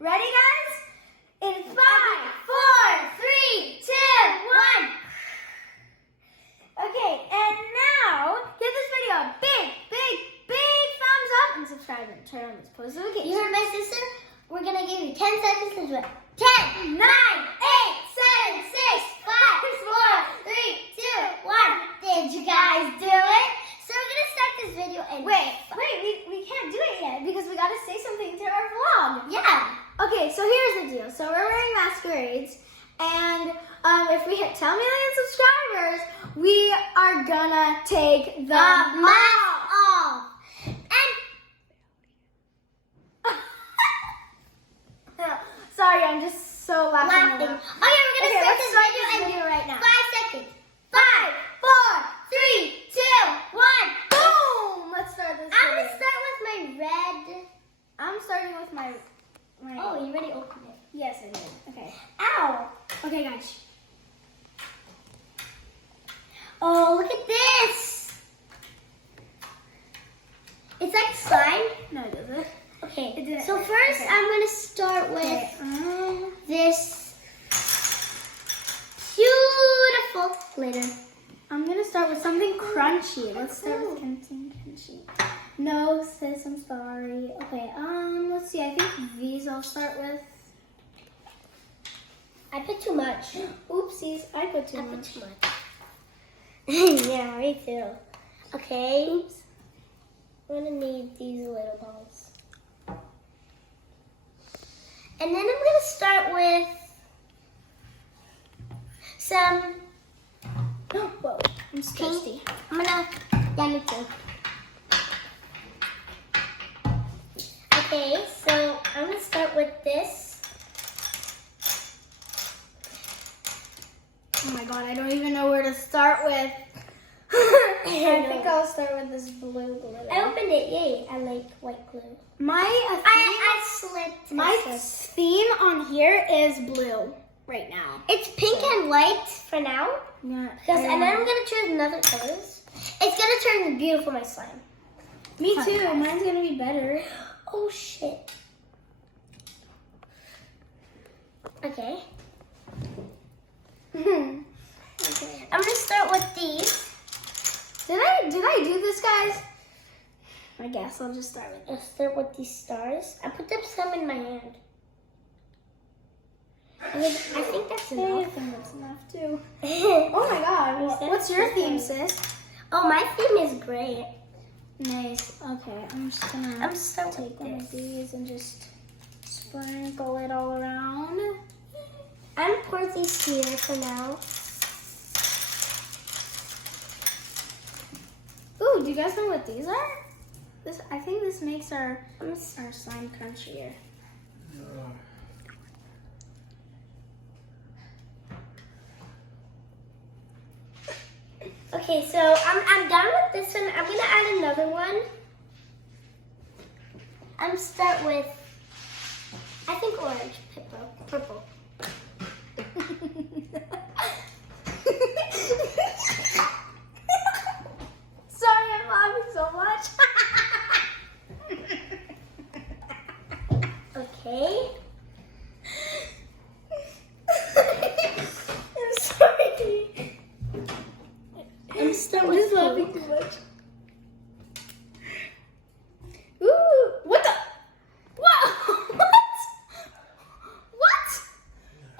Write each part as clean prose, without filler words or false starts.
Ready, guys? In 5, 4, 3, 2, 1. Okay, and now give this video a big thumbs up and subscribe and turn on this post notifications. You heard my sister? We're gonna give you 10 seconds to do it. 10, 9, 8, 7, 6, 5, 4, 3, 2, 1. Did you guys do it? So we're gonna start this video and Wait, we can't do it yet because we gotta say something to our vlog. Yeah. Okay, so here's the deal. So we're wearing masquerades, and if we hit 10 million subscribers, we are gonna take the mask off. Sorry, I'm just so laughing. Okay, we're gonna start this video right now. 5 seconds. 5, 4, 3, 2, 1. Boom! Let's start this. I'm gonna start with my red. I'm starting with my. Oh, you already opened it. Yes, I did. Okay. Ow. Okay, guys. Oh, look at this. It's like slime. No, it doesn't. Okay. It didn't. So first, Okay. I'm gonna start with Okay. this beautiful glitter. I'm gonna start with something crunchy. Let's start with something crunchy. No, sis, I'm sorry. Okay, let's see. I think these I'll start with. I put too much. Oopsies, I put too I put much. too much. Yeah, me too. Okay. Oops. We're gonna need these little balls. And then I'm gonna start with some Whoa, I'm thirsty. I'm gonna, yeah, me too. Okay, so I'm gonna start with this. Oh my god, I don't even know where to start with. I think know. I'll start with this blue glitter. I opened it, yay, I like white glue. My slipped. my theme on here is blue right now. It's pink and white for now. Yeah. And then I'm gonna choose another colors. It's gonna turn beautiful, my slime. Me too. Mine's gonna be better. Oh shit. Okay. Okay. I'm gonna start with these. Did I do this, guys? I guess I'll just start with. I'll start with these stars. I put them some in my hand. I think that's I enough. think that's enough too. Oh my god. What's your theme, sis? Oh, my theme is great. Nice. Okay, I'm just gonna I'm so take one of this. these and just sprinkle it all around. I'm gonna pour these here for now. Ooh, do you guys know what these are? I think this makes our slime crunchier. Okay, so I'm done with this one. I'm gonna add another one. I'm gonna start with, I think orange, purple. Sorry, I'm laughing so much. Okay. I'm sorry. I'm still I'm with just laughing pink. too much. Ooh, what the? Whoa! What?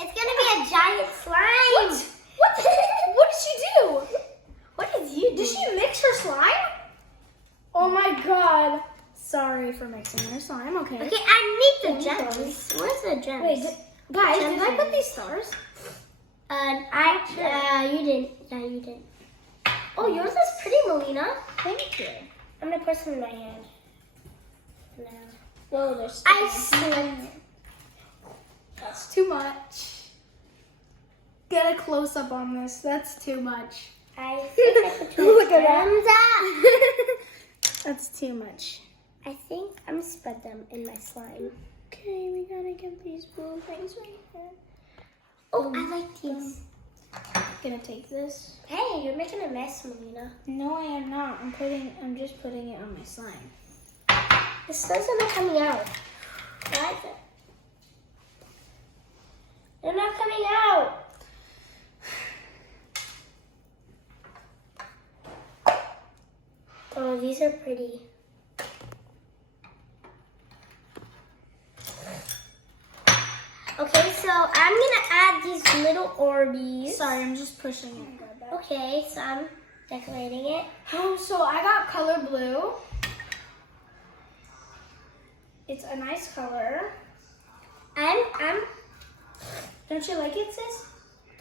It's gonna be a giant slime. What did she do? What did you do? Did she mix her slime? Oh my god. Sorry for mixing her slime, okay. Okay, I need the Yeah, gems. Where's the gems? Wait, guys, Gems did I are- put these stars? You didn't. Yeah, you didn't. Oh, yours is pretty, Melina. Thank you. I'm gonna pour some in my hand. Now. Whoa, there's I slipped. That's too much. Get a close up on this. That's too much. I think I put too Look much at gems. That's too much. I think I'm gonna spread them in my slime. Okay, we gotta get these blue things right here. Oh, I like these. Gonna take this. Hey, you're making a mess, Melina. No, I am not. I'm just putting it on my slime. The sun's not coming out. Why is it? They're not coming out. Oh, these are pretty. Okay, so I'm gonna add these little Orbis. Sorry, I'm just pushing it. Okay, so I'm decorating it. Oh, so I got color blue. It's a nice color. I'm Don't you like it, sis?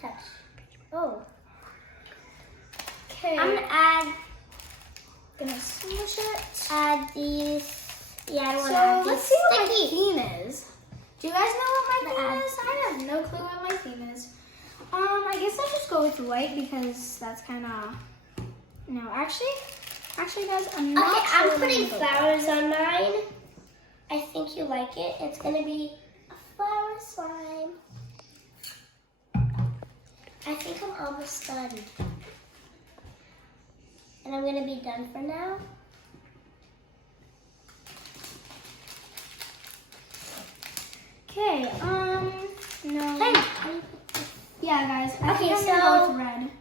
touch. Oh, Okay. I'm gonna gonna smush it. add these. Yeah, I don't want to So add let's these see what my sticky. theme is. Do you guys know what my Add. theme is? I have no clue what my theme is. I guess I'll just go with white because that's kind of. No, actually, guys, I'm not Okay, sure I'm what putting gonna go with. flowers on mine. I think you like it. It's gonna be a flower slime. I think I'm almost done. And I'm gonna be done for now. Okay, no. Hey, Yeah, guys, I Okay, think I'm gonna go so- with red.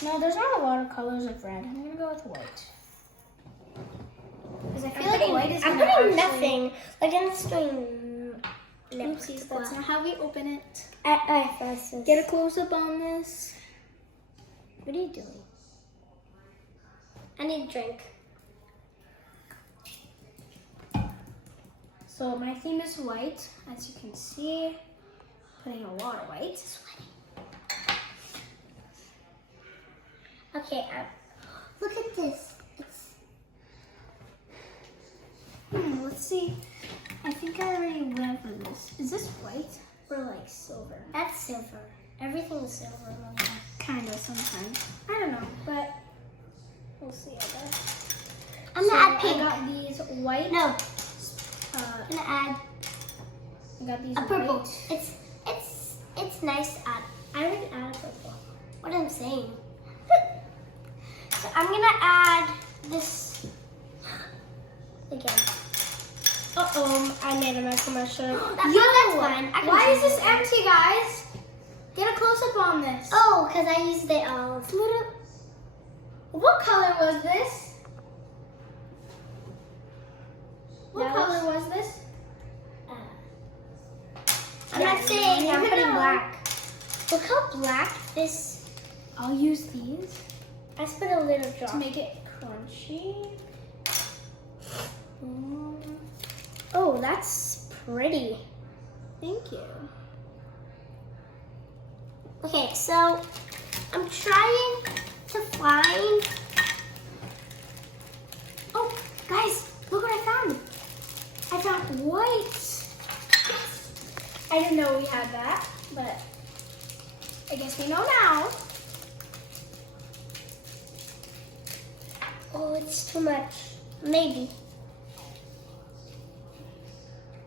No, there's not a lot of colors of red. I'm gonna go with white. Because I feel like white is I'm gonna putting actually... nothing. Like I'm just doing Oopsies, that's not how we open it. Get Get a close-up on this. What are you doing? I need a drink. So my theme is white, as you can see. Putting a lot of white. Okay, look at this. Let's see. I think I already went for this. Is this white or like silver? That's silver. Everything is silver. Kind of sometimes. I don't know, but we'll see. I guess. I'm gonna add I pink. got these white. No, Uh, I'm gonna add I got these a purple. white. It's nice to add. I would add a purple. What I'm saying. So I'm gonna add this again. I made a commercial. That's fine. I can Why is change this it. empty, guys? Get a close up on this. Oh, because I used it all. What color was this? What That color was this? I'm Yeah, not saying you I'm never putting know. black. Look how black this. I'll use these I just put a little drop. to make it crunchy. Oh, that's pretty. Thank you. Okay, so I'm trying to find. Oh, guys, look what I found. I found white. I didn't know we had that, but I guess we know now. Oh, it's too much. Maybe.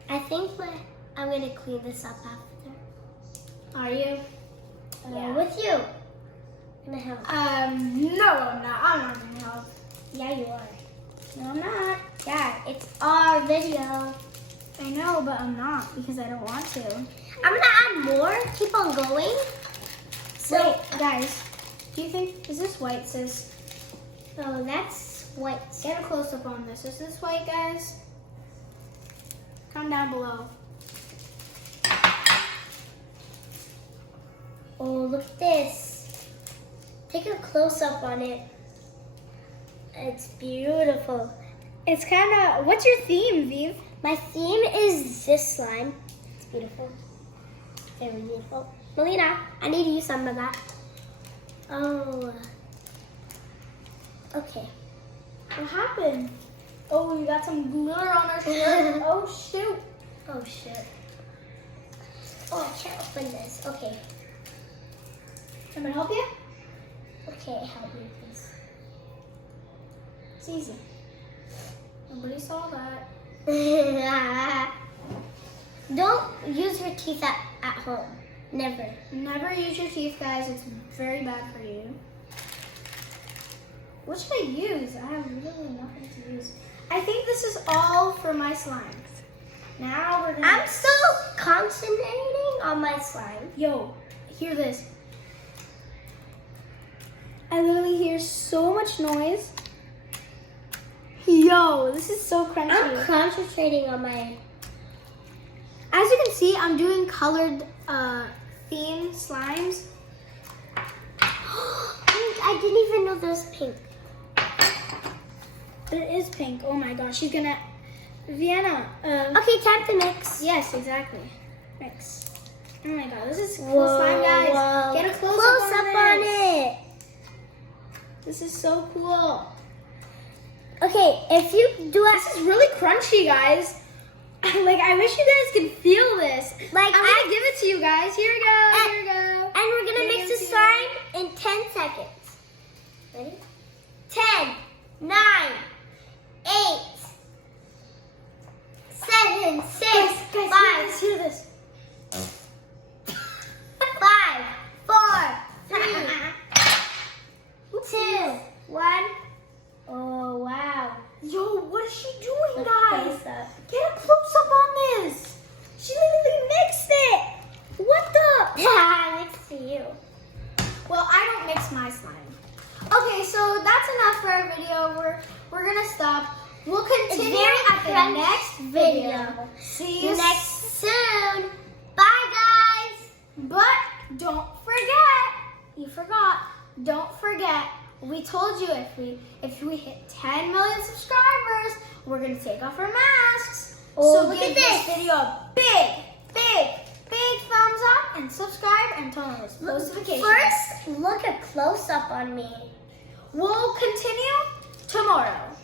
I think I'm gonna clean this up after. Are you? Yeah, with you. I'm gonna help. No, I'm not. I'm not gonna help. Yeah, you are. No, I'm not. Yeah, it's our video. I know, but I'm not because I don't want to. I'm gonna add more. Keep on going. Wait, guys, do you think, is this white, sis? Oh, that's white. Get a close up on this. Is this white, guys? Comment down below. Oh, look at this. Take a close up on it. It's beautiful. It's kind of, what's your theme, Viv? My theme is this slime. It's beautiful. Very beautiful. Melina, I need to use some of that. Oh. Okay. What happened? Oh, you got some glitter on our shirt. Oh, shoot. Oh, shit. Oh, I can't open this. Okay. Can I help you? Okay, help me, please. It's easy. Nobody saw that. Don't use your teeth at home. Never. Never use your teeth, guys. It's very bad for you. What should I use? I have really nothing to use. I think this is all for my slimes. Now we're gonna. I'm still concentrating on my slime. Yo, hear this. I literally hear so much noise. Yo, this is so crunchy. I'm concentrating on my. As you can see, I'm doing colored theme slimes. I didn't even know there was pink. There is pink. Oh my gosh, she's gonna. Vienna. Okay, time to mix. Yes, exactly. Mix. Oh my god, this is cool Whoa, slime, guys. whoa. Get a close up on this. it. This is so cool. Okay, if you do This is really crunchy, guys. Like, I wish you guys could feel this. Like, I'm gonna give it to you guys. Here we go. Here we go. and we're gonna mix the slime in 10 seconds. Ready? 10, 9, 8, 7, 6, Guys, 5, hear this. 5, 4, 3, 2, 1. Oh wow. Yo, what is she doing, Let's guys? close up. Get a close up on this. She literally mixed it. What the? Next to you. Well, I don't mix my slime. Okay, so that's enough for our video. We're gonna stop. We'll continue very at the crunchy next video. See you Next soon. Bye guys. But don't forget, you forgot. Don't forget, we told you if we hit 10 million subscribers, we're gonna take off our masks. Oh, so look give at this. video a big thumbs up and subscribe and turn on those notifications. First, look a close up on me. We'll continue tomorrow.